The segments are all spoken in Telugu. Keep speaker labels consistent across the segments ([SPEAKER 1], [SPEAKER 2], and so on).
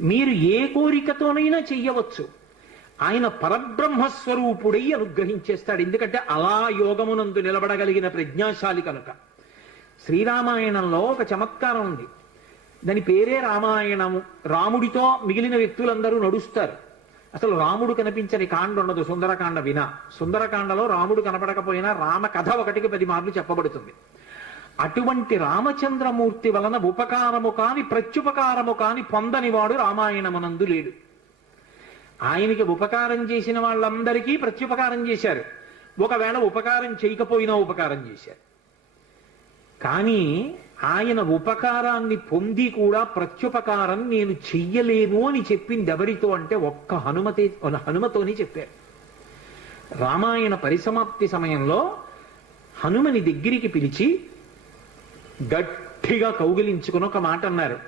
[SPEAKER 1] మీరు ఏ కోరికతోనైనా చెయ్యవచ్చు. ఆయన పరబ్రహ్మస్వరూపుడై అనుగ్రహించేస్తాడు. ఎందుకంటే అలా యోగమునందు నిలబడగలిగిన ప్రజ్ఞాశాలి కనుక. శ్రీరామాయణంలో ఒక చమత్కారం ఉంది. దాని పేరే రామాయణము. రాముడితో మిగిలిన వ్యక్తులందరూ నడుస్తారు. అసలు రాముడు కనిపించని కాండ ఉండదు సుందరకాండ వినా. సుందరకాండలో రాముడు కనపడకపోయినా రామ కథ ఒకటికి పది మార్లు చెప్పబడుతుంది. అటువంటి రామచంద్రమూర్తి వలన ఉపకారము కాని ప్రత్యుపకారము కాని పొందనివాడు రామాయణమునందు లేడు. ఆయనకి ఉపకారం చేసిన వాళ్ళందరికీ ప్రత్యుపకారం చేశారు. ఒకవేళ ఉపకారం చేయకపోయినా ఉపకారం చేశారు. కానీ ఆయన ఉపకారాన్ని పొంది కూడా ప్రత్యుపకారం నేను చెయ్యలేను అని చెప్పింది ఎవరితో అంటే ఒక్క హనుమతే హనుమతోని చెప్పారు. రామాయణ పరిసమాప్తి సమయంలో హనుమని దగ్గరికి పిలిచి గట్టిగా కౌగిలించుకుని ఒక మాట అన్నారు.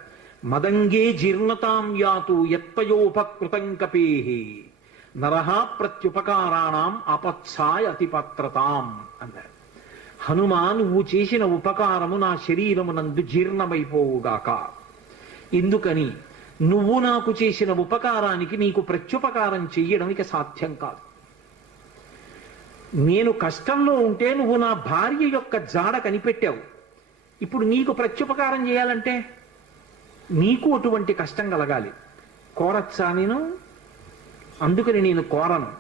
[SPEAKER 1] మదంగే జీర్ణతాం యాతు ఎత్తయోపకృతం కపేహి. నరహ ప్రత్యుపకారాణం అపత్సాయ అతిపత్రతాం అన్నారు. హనుమా నువ్వు చేసిన ఉపకారము నా శరీరమునందు జీర్ణమైపోవుగాక. ఎందుకని నువ్వు నాకు చేసిన ఉపకారానికి నీకు ప్రత్యుపకారం చెయ్యడం ఇక సాధ్యం కాదు. నేను కష్టంలో ఉంటే నువ్వు నా భార్య యొక్క జాడ కనిపెట్టావు. ఇప్పుడు నీకు ప్రత్యుపకారం చేయాలంటే నీకు అటువంటి కష్టం కలగాలి. కోరచ్చా నేను? అందుకని నేను కోరను.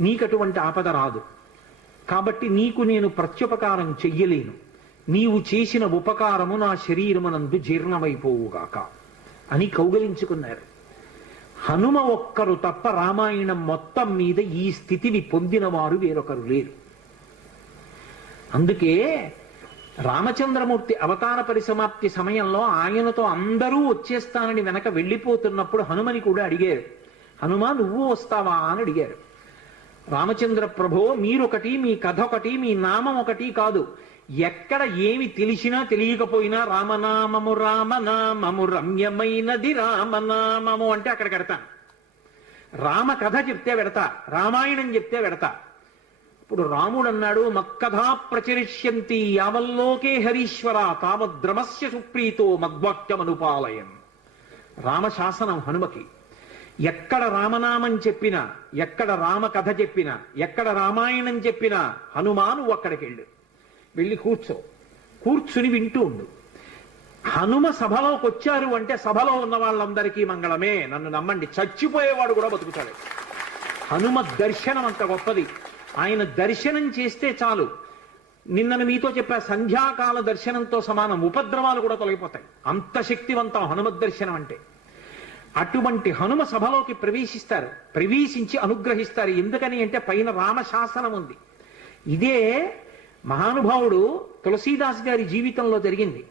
[SPEAKER 1] నీకు అటువంటి ఆపద రాదు. కాబట్టి నీకు నేను ప్రత్యుపకారం చెయ్యలేను. నీవు చేసిన ఉపకారము నా శరీరమునందు జీర్ణమైపోవుగాక అని కౌగలించుకున్నారు. హనుమ ఒక్కరు తప్ప రామాయణం మొత్తం మీద ఈ స్థితిని పొందినవారు వేరొకరు లేరు. అందుకే రామచంద్రమూర్తి అవతార పరిసమాప్తి సమయంలో ఆయనతో అందరూ వచ్చేస్తానని వెనక వెళ్ళిపోతున్నప్పుడు హనుమని కూడా అడిగారు. హనుమ నువ్వు వస్తావా? అని అడిగారు. రామచంద్ర ప్రభో మీరొకటి మీ కథ ఒకటి మీ నామం ఒకటి కాదు. ఎక్కడ ఏమి తెలిసినా తెలియకపోయినా రామనామము రామనామము రమ్యమైనది రామనామము అంటే అక్కడ పెడతాను రామ కథ చెప్తే పెడతా రామాయణం చెప్తే పెడతా ఇప్పుడు రాముడు అన్నాడు మక్కథా ప్రచరిష్యంతి యావల్లోకే హరీశ్వర తావద్రమస్య సుప్రీతో మద్వాక్యమనుపాలయం రామశాసనం హనుమకి. ఎక్కడ రామనామం చెప్పినా ఎక్కడ రామ కథ చెప్పినా ఎక్కడ రామాయణం చెప్పినా హనుమాను అక్కడికి వెళ్ళు వెళ్ళి కూర్చో. కూర్చుని వింటూ ఉండు. హనుమ సభలోకి వచ్చారు అంటే సభలో ఉన్న వాళ్ళందరికీ మంగళమే. నన్ను నమ్మండి. చచ్చిపోయేవాడు కూడా బతుకుతాడు. హనుమ దర్శనం అంత గొప్పది. ఆయన దర్శనం చేస్తే చాలు. నిన్నను మీతో చెప్పా సంధ్యాకాల దర్శనంతో సమానం. ఉపద్రవాలు కూడా తొలగిపోతాయి. అంత శక్తివంతం హనుమద్ దర్శనం అంటే. అటువంటి హనుమ సభలోకి ప్రవేశిస్తారు. ప్రవేశించి అనుగ్రహిస్తారు. ఎందుకని అంటే పైన రామశాసనం ఉంది. ఇదే మహానుభావుడు తులసీదాస్ గారి జీవితంలో జరిగింది.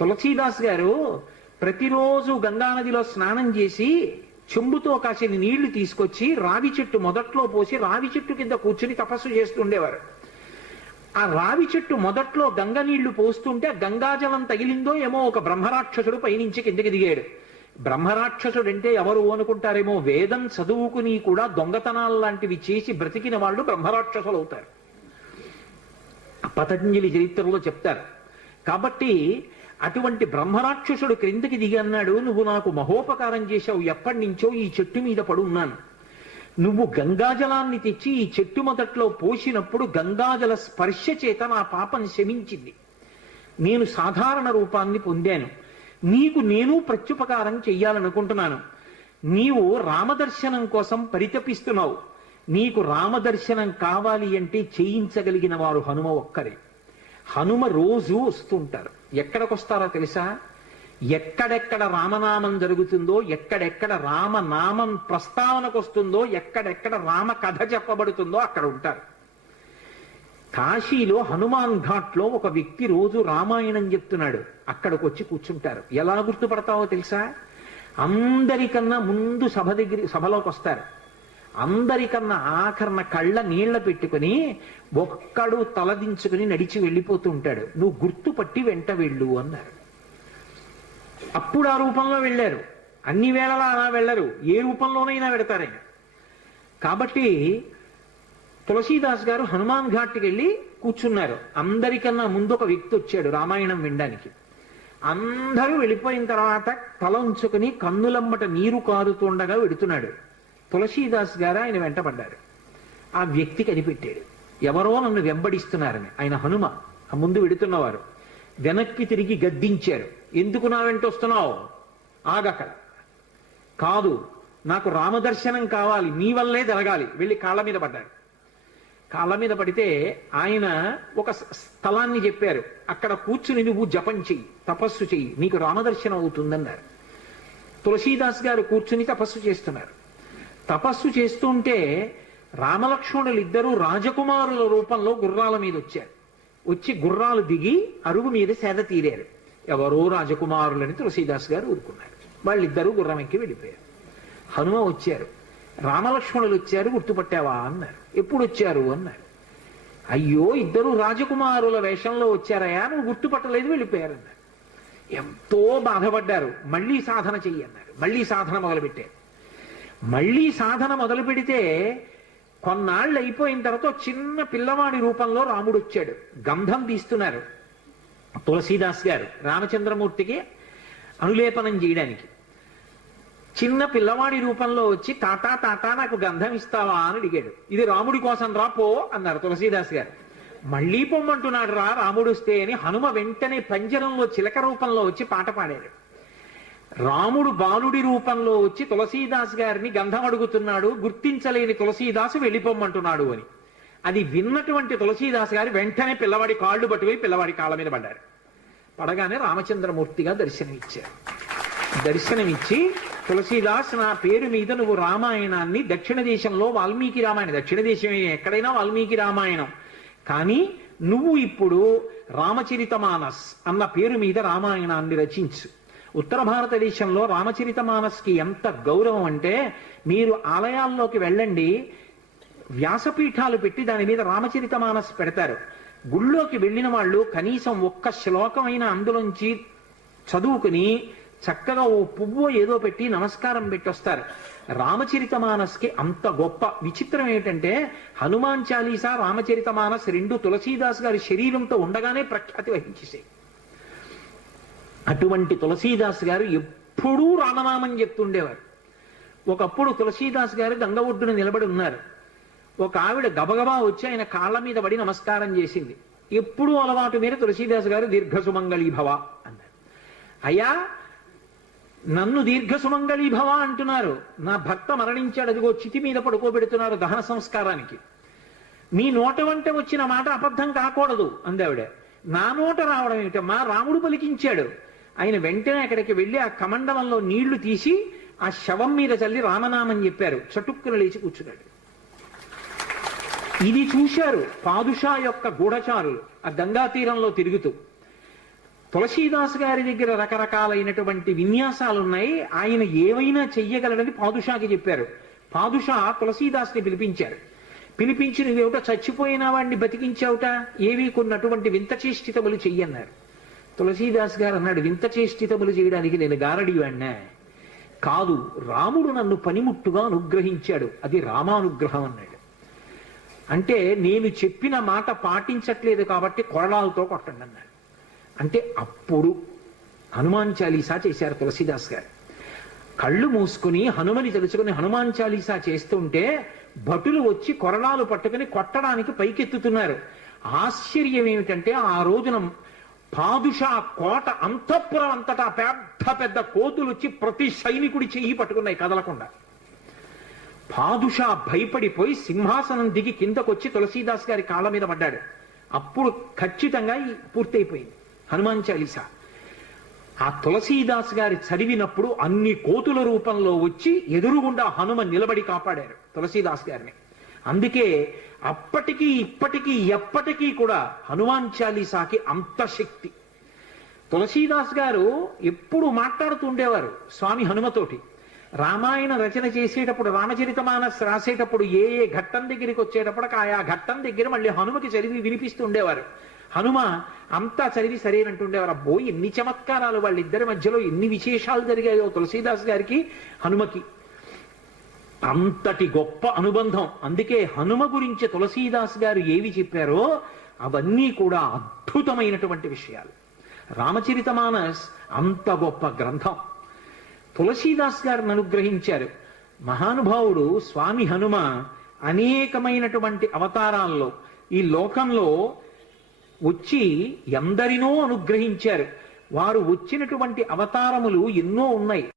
[SPEAKER 1] తులసీదాస్ గారు ప్రతిరోజు గంగానదిలో స్నానం చేసి చెంబుతో కాసిన నీళ్ళు తీసుకొచ్చి రావి చెట్టు మొదట్లో పోసి రావి చెట్టు కింద కూర్చుని తపస్సు చేస్తుండేవారు. ఆ రావి చెట్టు మొదట్లో గంగ నీళ్ళు పోస్తుంటే గంగాజలం తగిలిందో ఏమో ఒక బ్రహ్మరాక్షసుడు పైనుంచి కిందకి దిగాడు. బ్రహ్మరాక్షసుడు అంటే ఎవరు అనుకుంటారేమో వేదం చదువుకుని కూడా దొంగతనాలు లాంటివి చేసి బ్రతికిన వాళ్ళు బ్రహ్మరాక్షసులు అవుతారు పతంజలి చరిత్రలో చెప్తారు. కాబట్టి అటువంటి బ్రహ్మరాక్షసుడు క్రిందికి దిగి అన్నాడు నువ్వు నాకు మహోపకారం చేశావు ఎప్పటి నుంచో ఈ చెట్టు మీద పడున్నాను నువ్వు గంగాజలాన్ని తెచ్చి ఈ చెట్టు మొదట్లో పోసినప్పుడు గంగాజల స్పర్శ చేత నా పాపం శమించింది. నేను సాధారణ రూపాన్ని పొందాను. నీకు నేను ప్రత్యుపకారం చెయ్యాలనుకుంటున్నాను. నీవు రామదర్శనం కోసం పరితపిస్తున్నావు. నీకు రామదర్శనం కావాలి అంటే చేయించగలిగిన వారు హనుమ ఒక్కరే. హనుమ రోజు వస్తుంటారు. ఎక్కడికొస్తారో తెలుసా? ఎక్కడెక్కడ రామనామం జరుగుతుందో ఎక్కడెక్కడ రామనామం ప్రస్తావనకు వస్తుందో ఎక్కడెక్కడ రామ కథ చెప్పబడుతుందో అక్కడ ఉంటారు. కాశీలో హనుమాన్ ఘాట్లో ఒక వ్యక్తి రోజు రామాయణం చెప్తున్నాడు. అక్కడికి వచ్చి కూర్చుంటారు. ఎలా గుర్తుపడతావో తెలుసా? అందరికన్నా ముందు సభ దగ్గర సభలోకి వస్తారు అందరికన్నా ఆఖరణ కళ్ళ నీళ్ళ పెట్టుకుని ఒక్కడు తలదించుకుని నడిచి వెళ్ళిపోతూ ఉంటాడు. నువ్వు గుర్తుపట్టి వెంట వెళ్ళు అన్నారు. అప్పుడు ఆ రూపంలో వెళ్ళారు. అన్ని వేళలా అలా వెళ్ళరు. ఏ రూపంలోనైనా వెడతారని కాబట్టి తులసీదాస్ గారు హనుమాన్ ఘాట్కి వెళ్ళి కూర్చున్నారు. అందరికన్నా ముందు ఒక వ్యక్తి వచ్చాడు రామాయణం వినడానికి. అందరూ వెళ్ళిపోయిన తర్వాత తల ఉంచుకుని కన్నులమ్మట నీరు కారుతుండగా వెడుతున్నాడు. తులసీదాస్ గారు ఆయన వెంటపడ్డారు ఆ వ్యక్తి కనిపెట్టాడు ఎవరో నన్ను వెంబడిస్తున్నారని. ఆయన హనుమ ఆ ముందు వెడుతున్నవారు. వెనక్కి తిరిగి గద్దించారు. ఎందుకు నా వెంట వస్తున్నావు? ఆగక్కడ కాదు నాకు రామదర్శనం కావాలి. నీ వల్లే జరగాలి. వెళ్ళి కాళ్ళ మీద పడ్డాడు కాళ్ళ మీద పడితే ఆయన ఒక స్థలాన్ని చెప్పారు. అక్కడ కూర్చుని నువ్వు జపం చెయ్యి తపస్సు చెయ్యి. నీకు రామదర్శనం అవుతుందన్నారు. తులసీదాస్ గారు కూర్చుని తపస్సు చేస్తున్నారు. తపస్సు చేస్తుంటే రామలక్ష్మణులు ఇద్దరూ రాజకుమారుల రూపంలో గుర్రాల మీద వచ్చారు వచ్చి గుర్రాలు దిగి అరుగు మీద సేద తీరారు. ఎవరో రాజకుమారులని తులసీదాస్ గారు ఊరుకున్నారు. వాళ్ళిద్దరూ గుర్రం ఎక్కి వెళ్ళిపోయారు. హనుమ వచ్చారు. రామలక్ష్మణులు వచ్చారు గుర్తుపట్టావా? అన్నారు. ఎప్పుడు వచ్చారు అన్నారు. అయ్యో ఇద్దరు రాజకుమారుల వేషంలో వచ్చారయా నువ్వు గుర్తుపట్టలేదు వెళ్ళిపోయారు అన్నారు ఎంతో బాధపడ్డారు. మళ్ళీ సాధన చెయ్యి అన్నారు. మళ్ళీ సాధన మొదలుపెట్టారు మళ్ళీ సాధన మొదలు పెడితే కొన్నాళ్ళు అయిపోయిన తర్వాత చిన్న పిల్లవాడి రూపంలో రాముడు వచ్చాడు. గంధం తీస్తున్నారు. తులసీదాస్ గారు రామచంద్రమూర్తికి అనులేపనం చేయడానికి. చిన్న పిల్లవాడి రూపంలో వచ్చి తాతా తాతా నాకు గంధం ఇస్తావా? అని అడిగాడు. ఇది రాముడి కోసం రా పో అన్నారు తులసీదాస్ గారు. మళ్ళీ పొమ్మంటున్నాడు రా రాముడు వస్తే అని హనుమ వెంటనే పంజరంలో చిలక రూపంలో వచ్చి పాట పాడాడు. రాముడు బాలుడి రూపంలో వచ్చి తులసీదాస్ గారిని గంధం అడుగుతున్నాడు గుర్తించలేని తులసీదాసు వెళ్ళిపోమ్మంటున్నాడు అని. అది విన్నటువంటి తులసీదాస్ గారు వెంటనే పిల్లవాడి కాళ్ళు పట్టుకుని పిల్లవాడి కాళ్ళ మీద పడ్డారు. పడగానే రామచంద్రమూర్తిగా దర్శనమిచ్చారు. దర్శనమిచ్చి తులసీదాస్ నా పేరు మీద నువ్వు రామాయణాన్ని దక్షిణ దేశంలో వాల్మీకి రామాయణం దక్షిణ దేశం ఎక్కడైనా వాల్మీకి రామాయణం. కానీ నువ్వు ఇప్పుడు రామచరితమానస్ అన్న పేరు మీద రామాయణాన్ని రచించు. ఉత్తర భారతదేశంలో రామచరిత మానస్కి ఎంత గౌరవం అంటే మీరు ఆలయాల్లోకి వెళ్ళండి వ్యాసపీఠాలు పెట్టి దాని మీద రామచరితమానస్ పెడతారు. గుళ్ళోకి వెళ్ళిన వాళ్ళు కనీసం ఒక్క శ్లోకమైన అందులోంచి చదువుకుని చక్కగా ఓ పువ్వు ఏదో పెట్టి నమస్కారం పెట్టొస్తారు. రామచరితమానస్కి అంత గొప్ప విచిత్రం ఏంటంటే హనుమాన్ చాలీసా రామచరితమానస్ రెండు తులసీదాస్ గారి శరీరంతో ఉండగానే ప్రఖ్యాతి వహించేసాయి అటువంటి తులసీదాస్ గారు ఎప్పుడూ రామనామం చెప్తుండేవారు. ఒకప్పుడు తులసీదాస్ గారు గంగ ఒడ్డున నిలబడి ఉన్నారు. ఒక ఆవిడ గబగబా వచ్చి ఆయన కాళ్ళ మీద పడి నమస్కారం చేసింది. ఎప్పుడూ అలవాటు మీద తులసీదాస్ గారు దీర్ఘసుమంగళీభవ అన్నారు. అయ్యా నన్ను దీర్ఘసుమంగళీభవ అంటున్నారు. నా భర్త మరణించాడు అదిగో చితి మీద పడుకోబెడుతున్నారు దహన సంస్కారానికి. మీ నోట వంట వచ్చిన మాట అబద్ధం కాకూడదు అందావిడ నా నోట రావడం ఏమిటమ్మా? రాముడు పలికించాడు. ఆయన వెంటనే అక్కడికి వెళ్ళి ఆ కమండలంలో నీళ్ళు తీసి ఆ శవం మీద చల్లి రామనామం చెప్పారు. చటుక్కున లేచి కూర్చున్నాడు. ఇది చూశారు పాదుషా యొక్క గూఢచారులు. ఆ గంగా తీరంలో తిరుగుతూ. తులసీదాస్ గారి దగ్గర రకరకాలైనటువంటి విన్యాసాలు ఉన్నాయి ఆయన ఏవైనా చెయ్యగలడని పాదుషాకి చెప్పారు. పాదుషా తులసీదాస్ని పిలిపించారు. పిలిపించి నువ్వేమిటో చచ్చిపోయిన వాడిని బతికించావుట? ఏవి కొన్నటువంటి వింత చేష్టితములు చెయ్యన్నారు. తులసీదాస్ గారు అన్నాడు వింత చేష్టితములు చేయడానికి నేను గారడి వాడినా కాదు రాముడు నన్ను పనిముట్టుగా అనుగ్రహించాడు అది రామానుగ్రహం అన్నాడు. అంటే నేను చెప్పిన మాట పాటించట్లేదు కాబట్టి కొరడాలతో కొట్టండి అన్నాడు. అంటే అప్పుడు హనుమాన్ చాలీసా చేశారు తులసీదాస్ గారు. కళ్ళు మూసుకుని హనుమని తెలుసుకుని హనుమాన్ చాలీసా చేస్తుంటే భటులు వచ్చి కొరడాలు పట్టుకుని కొట్టడానికి పైకెత్తుతున్నారు. ఆశ్చర్యం ఏమిటంటే ఆ రోజున పాదుషా కోట అంతఃపురం అంతటా పెద్ద పెద్ద కోతులు వచ్చి ప్రతి సైనికుడి చెయ్యి పట్టుకున్నాయి కదలకుండా. పాదుషా భయపడిపోయి సింహాసనం దిగి కిందకొచ్చి తులసీదాస్ గారి కాళ్ళ మీద పడ్డాడు. అప్పుడు ఖచ్చితంగా ఈ పూర్తయిపోయింది. హనుమాన్ చాలీస. ఆ తులసీదాస్ గారి చదివినప్పుడు అన్ని కోతుల రూపంలో వచ్చి ఎదురుగుండా హనుమ నిలబడి కాపాడారు తులసీదాస్ గారిని. అందుకే అప్పటికీ ఇప్పటికీ ఎప్పటికీ కూడా హనుమాన్ చాలీసాకి అంత శక్తి. తులసీదాస్ గారు ఎప్పుడు మాట్లాడుతూ ఉండేవారు స్వామి హనుమతోటి. రామాయణ రచన చేసేటప్పుడు రామచరితమానస్ రాసేటప్పుడు ఏ ఏ ఘట్టం దగ్గరికి వచ్చేటప్పుడు ఆయా ఘట్టం దగ్గర మళ్ళీ హనుమకి చదివి వినిపిస్తూ ఉండేవారు హనుమ అంతా చదివి సరేనంటుండేవారు. అబ్బో ఎన్ని చమత్కారాలు వాళ్ళిద్దరి మధ్యలో ఎన్ని విశేషాలు జరిగాయో తులసీదాస్ గారికి హనుమకి. అంతటి గొప్ప అనుబంధం. అందుకే హనుమ గురించి తులసీదాస్ గారు ఏవి చెప్పారో అవన్నీ కూడా అద్భుతమైనటువంటి విషయాలు. రామచరితమానస్ అంత గొప్ప గ్రంథం. తులసీదాస్ గారిని అనుగ్రహించారు. మహానుభావుడు స్వామి హనుమ అనేకమైనటువంటి అవతారాల్లో ఈ లోకంలో వచ్చి ఎందరినో అనుగ్రహించారు. వారు వచ్చినటువంటి అవతారములు ఎన్నో ఉన్నాయి.